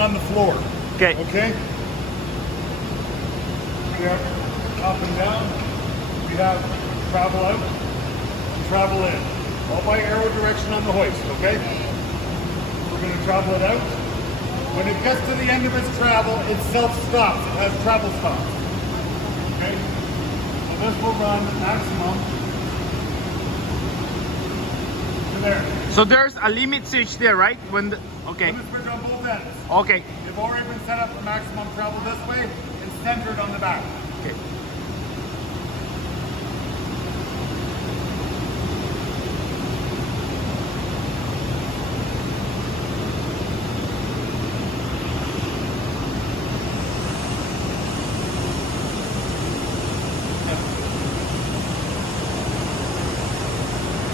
on the floor. Okay. Okay? We have up and down. We have travel out and travel in. All by arrow direction on the hoist, okay? We're going to travel it out. When it gets to the end of its travel, it self-stops. It has travel stops. Okay? So this will run maximum to there. So there's a limit switch there, right? When the, okay. Limit switch on both ends. Okay. They've already been set up for maximum travel this way and centered on the back. Okay.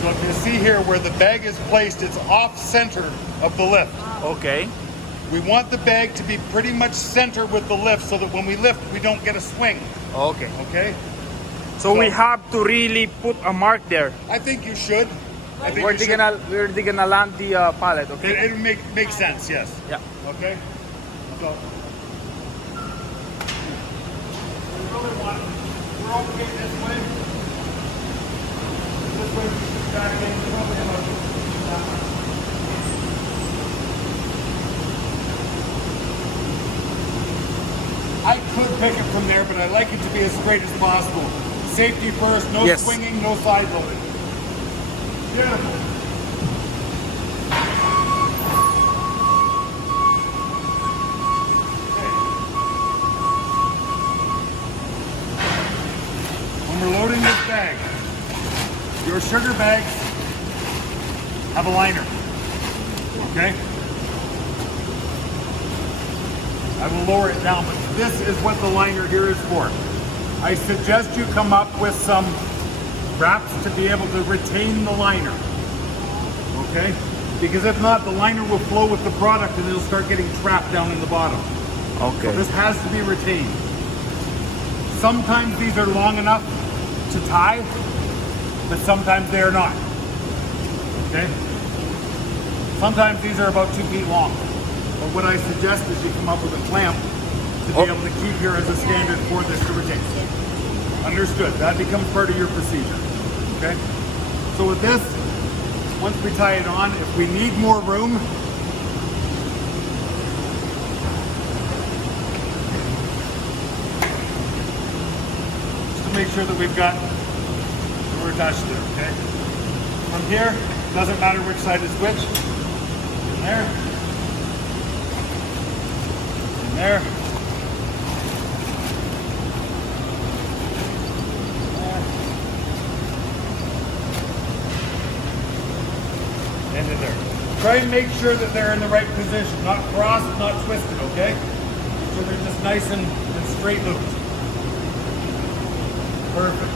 So if you see here where the bag is placed, it's off center of the lift. Okay. We want the bag to be pretty much center with the lift so that when we lift, we don't get a swing. Okay. Okay? So we have to really put a mark there. I think you should. I think Where you they should. gonna land the pallet? Okay. It make sense, yes. Yeah. Okay? So we really want we're okay this way. This way we should back in probably about that much. I could pick it from there, but I like it to be as straight as possible. Safety first, no Yes. swinging, no side loading. Beautiful. Okay. When we're loading this bag, your sugar bags have a liner. Okay? I will lower it down, but this is what the liner here is for. I suggest you come up with some wraps to be able to retain the liner. Okay? Because if not, the liner will flow with the product and it'll start getting trapped down in the bottom. Okay. So this has to be retained. Sometimes these are long enough to tie, but sometimes they are not. Okay? Sometimes these are about 2 feet long. But what I suggest is you come up with a clamp to be able to keep here as a standard for this to retain. Understood. That becomes part of your procedure. Okay? So with this, once we tie it on, if we need more room, just to make sure that we've got, we're attached there, okay? From here, doesn't matter which side is which. In there. In there. And in there. Try and make sure that they're in the right position, not crossed, not twisted, okay? So they're just nice and straight looped. Perfect.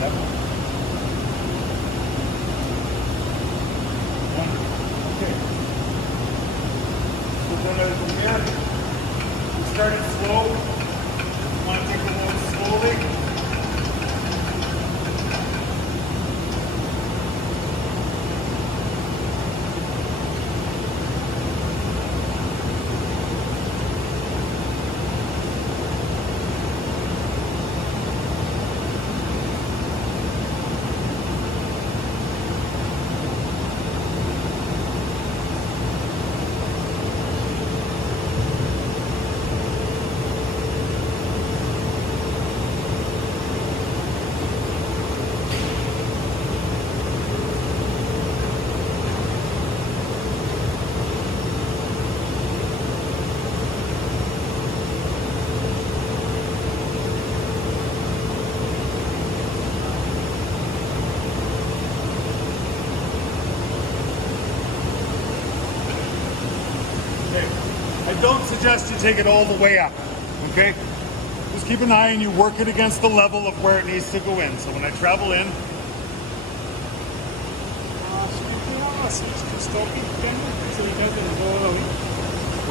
Yep. Wonderful. Okay. So then from here, we start it slow. We want to take the load slowly. I don't suggest you take it all the way up, okay? Just keep an eye and you work it against the level of where it needs to go in. So when I travel in,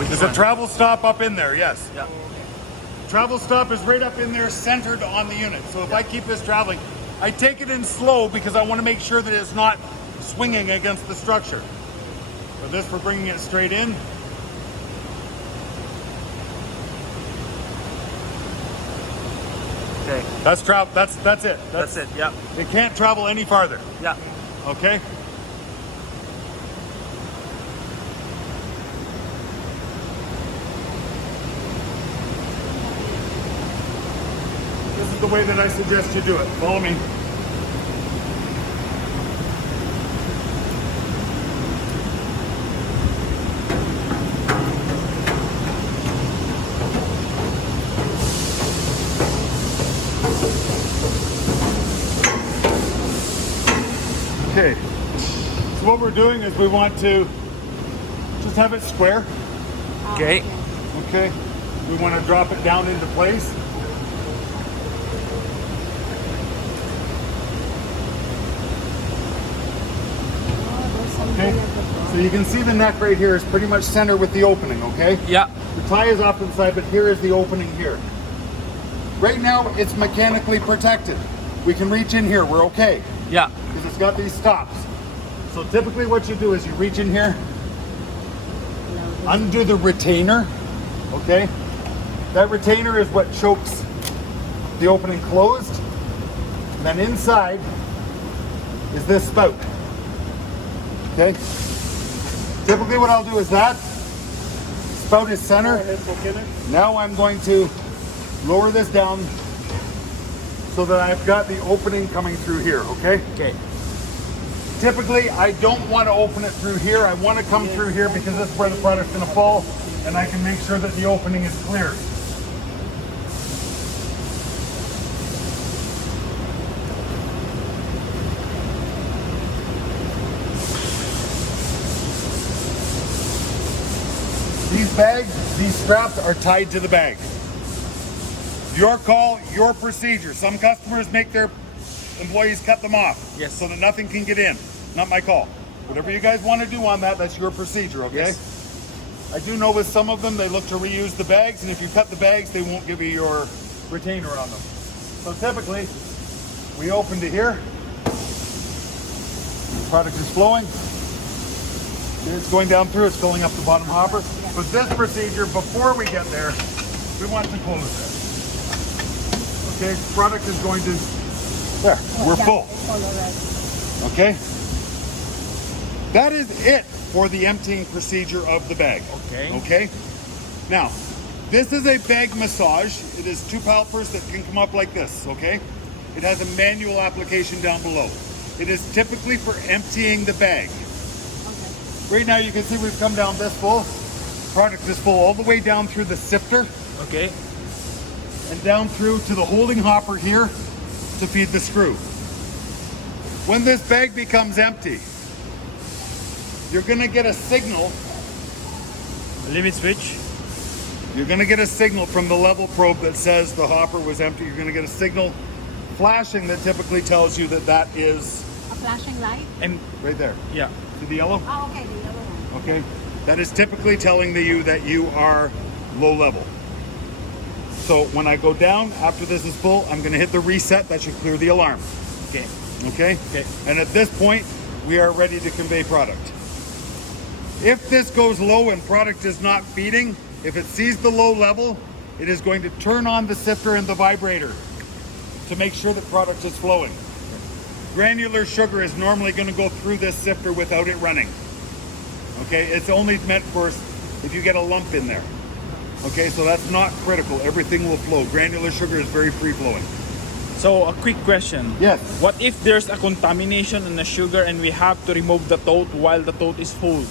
there's a travel stop up in there, yes. Yeah. Travel stop is right up in there, centered on the unit. So if I keep this traveling, I take it in slow because I want to make sure that it's not swinging against the structure. For this, we're bringing it straight in. Okay. That's it. That's it. Yeah. It can't travel any farther. Yeah. Okay. This is the way that I suggest you do it. Follow me. Okay, so what we're doing is we want to just have it square. Okay. Okay, we want to drop it down into place. Okay, so you can see the neck right here is pretty much center with the opening, okay? Yeah. The tie is off inside, but here is the opening here. Right now, it's mechanically protected. We can reach in here, we're okay. Yeah. Because it's got these stops. So typically what you do is you reach in here, undo the retainer, okay? That retainer is what chokes the opening closed. And then inside is this spout, okay? Typically what I'll do is that, spout is center. Now I'm going to lower this down so that I've got the opening coming through here, okay? Okay. Typically, I don't want to open it through here. I want to come through here because this is where the product's going to fall, and I can make sure that the opening is clear. These bags, these straps are tied to the bag. Your call, your procedure. Some customers make their employees cut them off, yes, so that nothing can get in. Not my call. Whatever you guys want to do on that, that's your procedure, okay? Yes. I do know with some of them, they look to reuse the bags, and if you cut the bags, they won't give you your retainer on them. So typically, we open to here. The product is flowing. It's going down through, it's filling up the bottom hopper. But this procedure, before we get there, we want to close this. Okay, product is going to, there, we're full. Okay? That is it for the emptying procedure of the bag. Okay. Okay? Now, this is a bag massage. It is 2 palpers that can come up like this, okay? It has a manual application down below. It is typically for emptying the bag. Okay. Right now you can see we've come down this full. Product is full all the way down through the sifter. Okay. And down through to the holding hopper here to feed the screw. When this bag becomes empty, you're gonna get a signal. Limit switch. You're gonna get a signal from the level probe that says the hopper was empty. You're gonna get a signal flashing that typically tells you that that is... A flashing light? And right there. yeah. See the yellow? Oh, okay, the yellow one. Okay. That is typically telling you that you are low level. So when I go down, after this is full, I'm gonna hit the reset. That should clear the alarm. Okay. Okay? Okay. And at this point, we are ready to convey product. If this goes low and product is not feeding, if it sees the low level, it is going to turn on the sifter and the vibrator to make sure that product is flowing. Granular sugar is normally going to go through this sifter without it running. Okay, it's only meant for if you get a lump in there. Okay, so that's not critical. Everything will flow. Granular sugar is very free flowing. So a quick question. Yes. What if there's a contamination in the sugar and we have to remove the tote while the tote is full?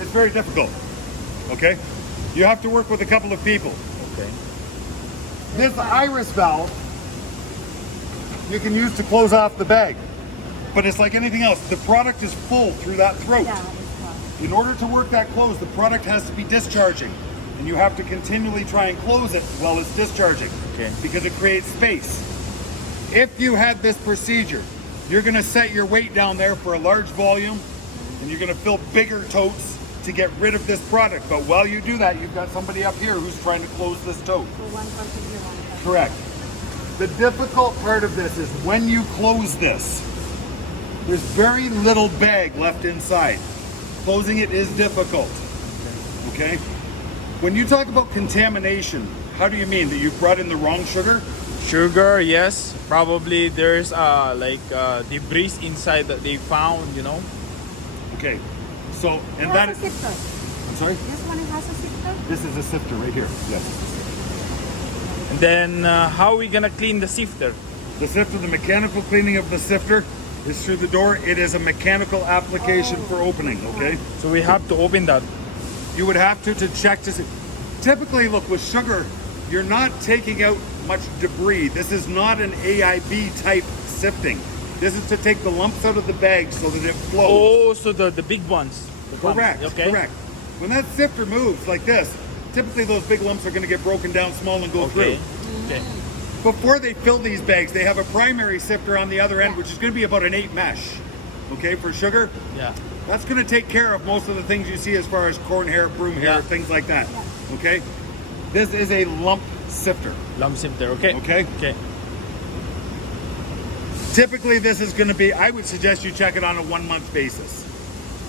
It's very difficult. Okay, you have to work with a couple of people. Okay. This iris valve you can use to close off the bag, but it's like anything else. The product is full through that throat. Yeah, it's In order to work that close, the product has to be discharging, and you have to continually try and close it while it's discharging. Okay. Because it creates space. If you had this procedure, you're going to set your weight down there for a large volume, and you're going to fill bigger totes to get rid of this product. But while you do that, you've got somebody up here who's trying to close this tote. for one person here, one person. Correct. The difficult part of this is when you close this, there's very little bag left inside. Closing it is difficult. Okay? When you talk about contamination, how do you mean? That you've brought in the wrong sugar? Sugar, yes. Probably there's debris inside that they found, you know. Okay. So, and It that has a is... sifter. I'm sorry? This one has a sifter. This is a sifter right here. Yes. And then how are we gonna clean the sifter? The sifter, the mechanical cleaning of the sifter is through the door. It is a mechanical application for opening, okay? So we have to open that. You would have to check to see. Typically, look, with sugar, you're not taking out much debris. This is not an AIB type sifting. This is to take the lumps out of the bag so that it flows. Oh, so the big ones. The clumps. Correct, Okay. correct. When that sifter moves like this, typically those big lumps are going to get broken down small and go Okay. through. Okay. Before they fill these bags, they have a primary sifter on the other end, which is going to be about an 8 mesh, okay, for sugar. Yeah. That's going to take care of most of the things you see as far as corn hair, broom hair, Yeah. things like that, okay? This is a lump sifter. Lump sifter. Okay. Okay. Okay. Typically, this is going to be, I would suggest you check it on a 1 month basis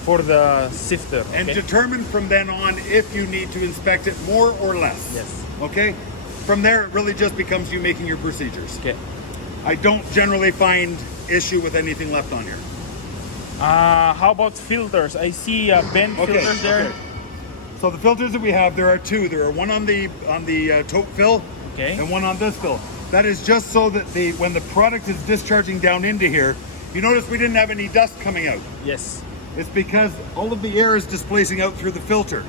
For the sifter. and Okay. determine from then on if you need to inspect it more or less. Yes. Okay? From there, it really just becomes you making your procedures. Okay. I don't generally find issue with anything left on here. How about filters? I see bent filters there. Okay. So the filters that we have, there are two. There are one on the tote fill, Okay. and one on this fill. That is just so that when the product is discharging down into here, you notice we didn't have any dust coming out. Yes. It's because all of the air is displacing out through the filter.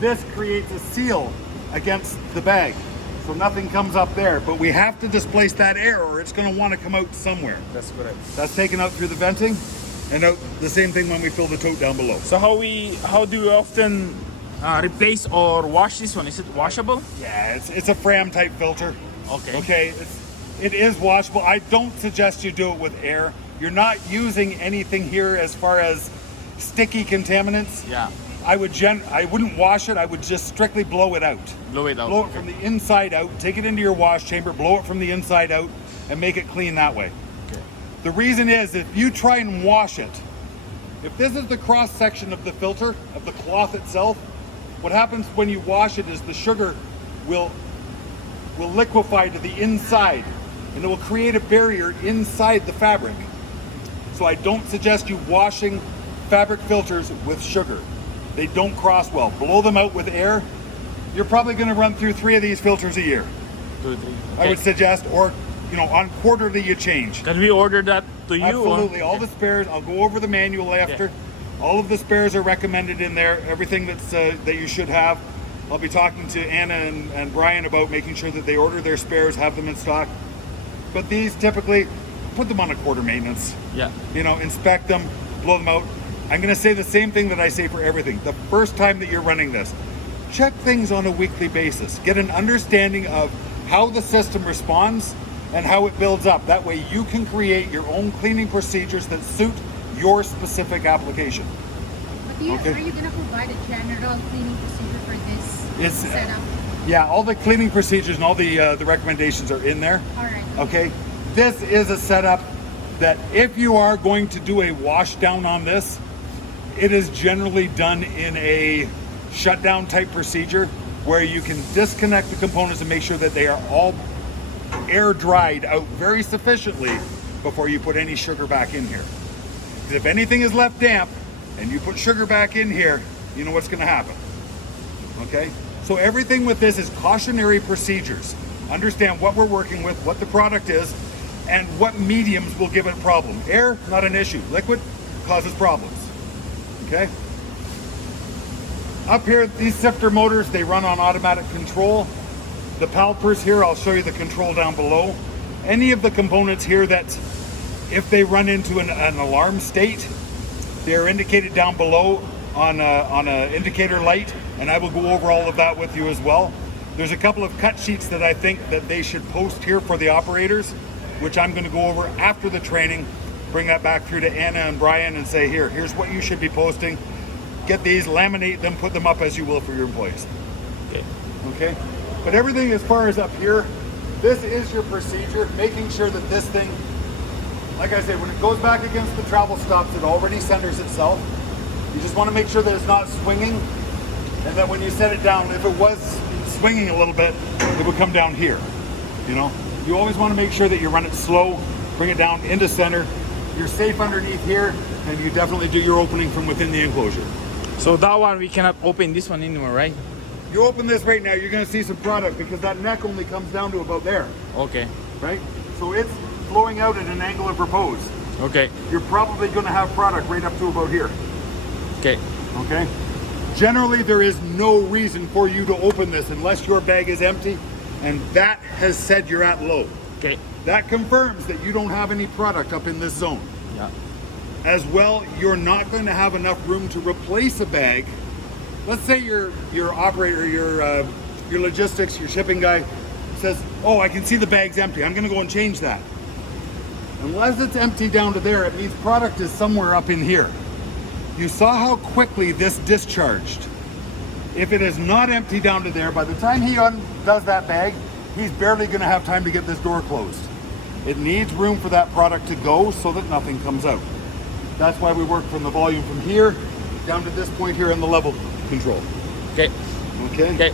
This creates a seal against the bag, so nothing comes up there. But we have to displace that air, or it's going to want to come out somewhere. That's correct. That's taken out through the venting, and out the same thing when we fill the tote down below. So how do you often replace or wash this one? Is it washable? Yeah, it's a Fram type filter. Okay. Okay, it is washable. I don't suggest you do it with air. You're not using anything here as far as sticky contaminants. Yeah. I wouldn't wash it. I would just strictly blow it out. Blow it out. Blow it from the inside out. Take it into your wash chamber. Blow it from the inside out, and make it clean that way. Okay. The reason is, if you try and wash it, if this is the cross section of the filter, of the cloth itself, what happens when you wash it is the sugar will liquefy to the inside, and it will create a barrier inside the fabric. So I don't suggest you washing fabric filters with sugar. They don't cross well. Blow them out with air. You're probably going to run through 3 of these filters a year. 2, 3. I would suggest, or on quarterly you change. Can we order that to you? Absolutely. All the spares, I'll go over the manual after. All of the spares are recommended in there. Everything that's that you should have. I'll be talking to Anna and Brian about making sure that they order their spares, have them in stock. But these typically, put them on a quarter maintenance. Yeah. Inspect them, blow them out. I'm going to say the same thing that I say for everything. The first time that you're running this, check things on a weekly basis. Get an understanding of how the system responds and how it builds up. That way you can create your own cleaning procedures that suit your specific application. But Okay. are you going to provide a general cleaning procedure for this It's- setup? Yeah, all the cleaning procedures and all the recommendations are in there. All right. Okay, this is a setup that if you are going to do a wash down on this, it is generally done in a shutdown type procedure where you can disconnect the components and make sure that they are all air dried out very sufficiently before you put any sugar back in here. Because if anything is left damp and you put sugar back in here, you know what's going to happen. Okay? So everything with this is cautionary procedures. Understand what we're working with, what the product is, and what mediums will give it a problem. Air, not an issue. Liquid causes problems. Okay? Up here, these sifter motors, they run on automatic control. The palpers here, I'll show you the control down below. Any of the components here that, if they run into an alarm state, they're indicated down below on a indicator light, and I will go over all of that with you as well. There's a couple of cut sheets that I think that they should post here for the operators, which I'm going to go over after the training, bring that back through to Anna and Brian and say, here's what you should be posting. Get these, laminate them, put them up as you will for your employees. Okay. Okay? But everything as far as up here, this is your procedure, making sure that this thing, like I say, when it goes back against the travel stops, it already centers itself. You just want to make sure that it's not swinging, and that when you set it down, if it was swinging a little bit, it would come down here. You know, you always want to make sure that you run it slow, bring it down into center. You're safe underneath here, and you definitely do your opening from within the enclosure. So that one we cannot open this one anymore, right? You open this right now, you're going to see some product because that neck only comes down to about there, Okay. right? So it's flowing out at an angle of repose. Okay. You're probably going to have product right up to about here. Okay. Okay? Generally, there is no reason for you to open this unless your bag is empty, and that has said you're at low. Okay. That confirms that you don't have any product up in this zone. Yeah. As well, you're not going to have enough room to replace a bag. Let's say your operator, your logistics, your shipping guy says, "Oh, I can see the bag's empty. I'm going to go and change that." Unless it's empty down to there, it means product is somewhere up in here. You saw how quickly this discharged. If it is not empty down to there, by the time he undoes that bag, he's barely going to have time to get this door closed. It needs room for that product to go so that nothing comes out. That's why we work from the volume from here down to this point here in the level control. Okay. Okay? Okay.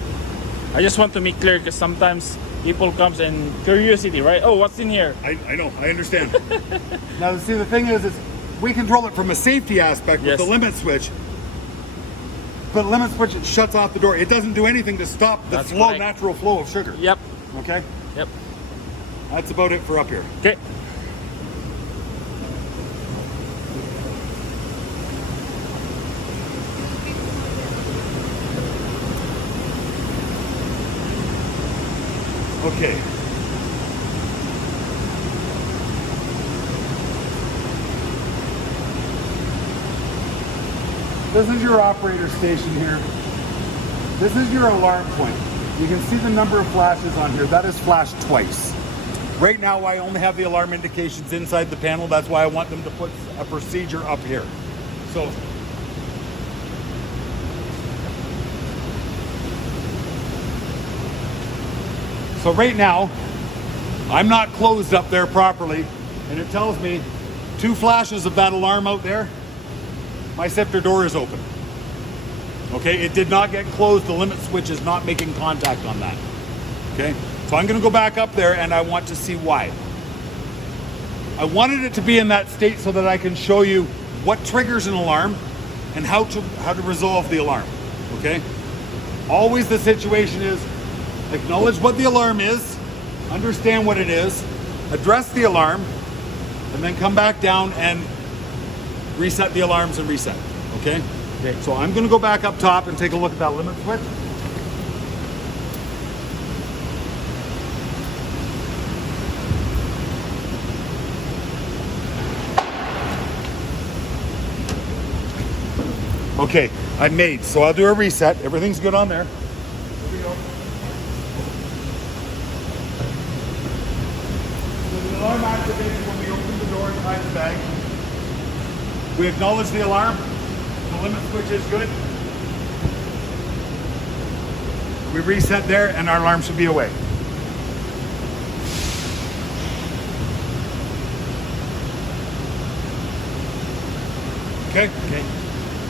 I just want to make clear because sometimes people comes and curiosity, right? Oh, what's in here? I know, I understand. Now, see, the thing is we control it from a safety aspect with Yes. the limit switch. But limit switch, it shuts off the door. It doesn't do anything to stop the That's flow, correct. natural flow of sugar. Yep. Okay? Yep. That's about it for up here. Okay. Okay. This is your operator station here. This is your alarm point. You can see the number of flashes on here. That is flashed twice. Right now, I only have the alarm indications inside the panel. That's why I want them to put a procedure up here. So right now, I'm not closed up there properly, and it tells me 2 flashes of that alarm out there. My sifter door is open. Okay, it did not get closed. The limit switch is not making contact on that. Okay, so I'm going to go back up there and I want to see why. I wanted it to be in that state so that I can show you what triggers an alarm and how to resolve the alarm. Okay, always the situation is acknowledge what the alarm is, understand what it is, address the alarm, and then come back down and reset the alarms and reset. Okay? Okay. So I'm going to go back up top and take a look at that limit switch. Okay, I'm made. So I'll do a reset. Everything's good on there. Here we go. So the alarm activated when we open the door inside the bag. We acknowledge the alarm. The limit switch is good. We reset there and our alarm should be away. Okay? Okay.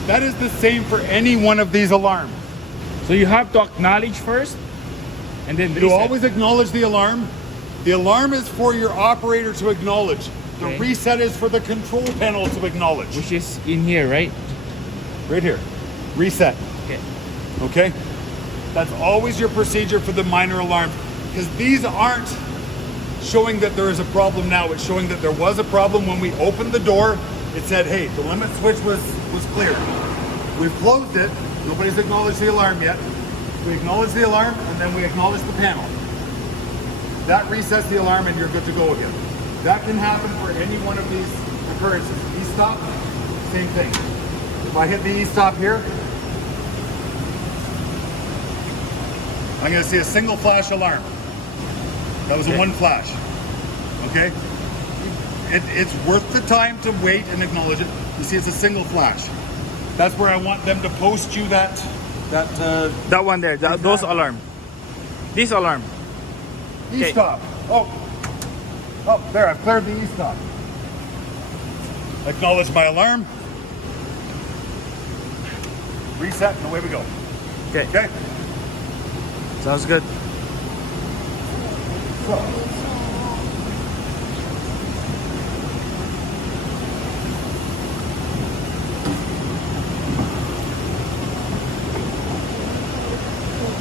That is the same for any one of these alarms. So you have to acknowledge first, and then You reset. always acknowledge the alarm. The alarm is for your operator to acknowledge. The Okay. reset is for the control panel to acknowledge. Which is in here, right? Right here. Reset. Okay. Okay? That's always your procedure for the minor alarm. Because these aren't showing that there is a problem now. It's showing that there was a problem when we opened the door. It said, hey, the limit switch was clear. We've closed it. Nobody's acknowledged the alarm yet. We acknowledge the alarm and then we acknowledge the panel. That resets the alarm and you're good to go again. That can happen for any one of these occurrences. E-stop, same thing. If I hit the E-stop here, I'm going to see a single flash alarm. That was a one flash. Okay? It's worth the time to wait and acknowledge it. You see, it's a single flash. That's where I want them to post you that That one there, those alarm. This alarm. E-stop. Oh, there, I've cleared the E-stop. Acknowledge my alarm. reset, and away we go. Okay. Okay? Sounds good. So,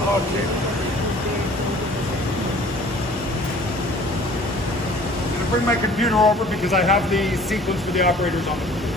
okay. I'm going to bring my computer over because I have the sequence for the operators on the computer.